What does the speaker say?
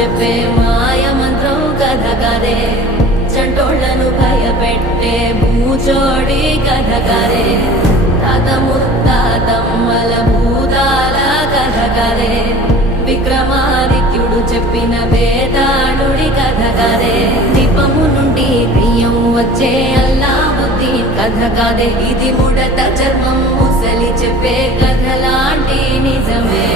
చెప్పే మాయ మంత్రం కథ కదే చంటోళ్లను భయపెట్టే భూచోడి కథ కదే తాత ముత్తాతమ్మల భూతాల కథ కదే విక్రమాదిత్యుడు చెప్పిన వేదాళుడి కథ కదే దీపము నుండి బియ్యం వచ్చే అల్లావుద్దీన్ కథ కాదే ఇది ముడత చర్మం ముసలి చెప్పే కథ లాంటి నిజమే